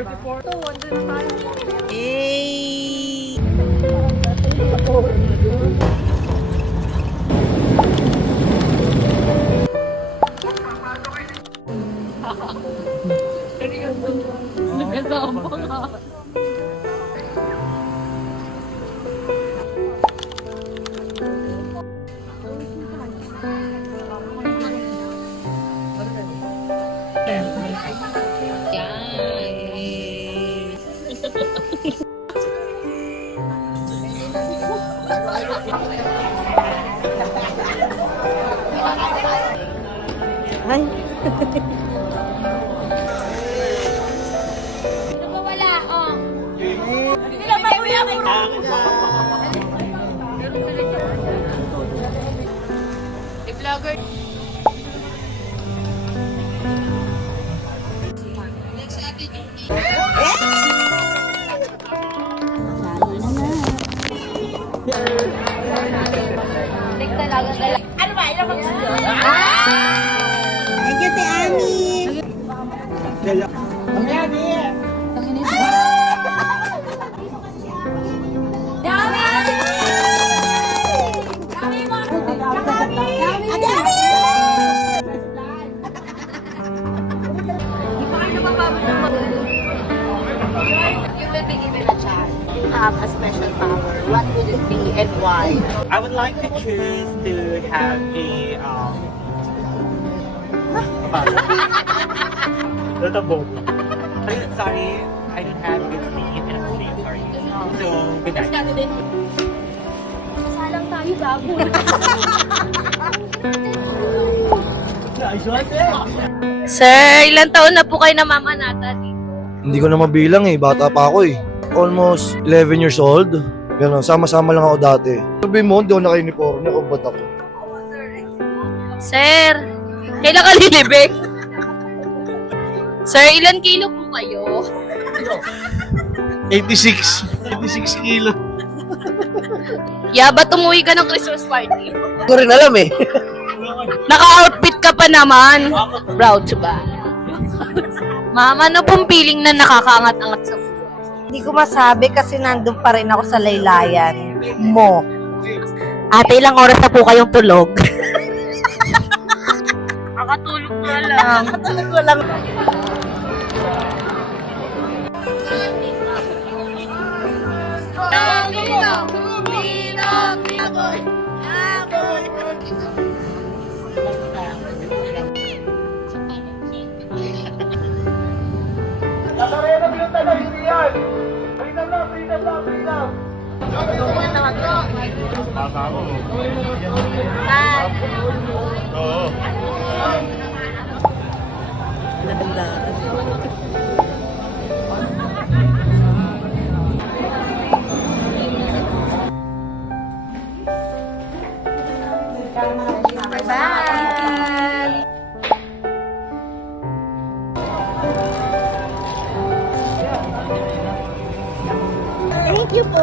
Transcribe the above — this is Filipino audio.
44. So, wonder na tayo. Hey! Nagkasama nga. Ay! Wala, oh. Hindi lang ba kuya mo? I-vlogger. Ano ba? Ilang magsusunod? Thank you, Te Ami! Have a special power, what would it be and why? I would like to choose to have a Tatabo. Sorry, I don't have good sleep and I'm sleep, sorry. So, good night. Salang tayo, gago. Sir, ilang taon na po kayo namamanata dito? Hindi ko na mabilang eh, bata pa ako eh. Almost 11 years old. Gano'n, sama-sama lang ako dati. Sabi mo, hindi ako naka-uniforme, kung ba't ako? Sir, kailan ka lilibig? Sir, ilan kilo po kayo? 86. 86 kilo. Ba't umuwi ka ng Christmas party? Hindi ko rin alam eh. Naka-outfit ka pa naman. Proud ba? Ma'am, ano pong feeling na nakakaangat-angat sa buhay? Hindi ko masabi kasi nandun pa rin ako sa laylayan mo. Ate, ilang oras na po kayong tulog? Nakatulog nga lang. Tulog ko lang. Bye! Thank you po!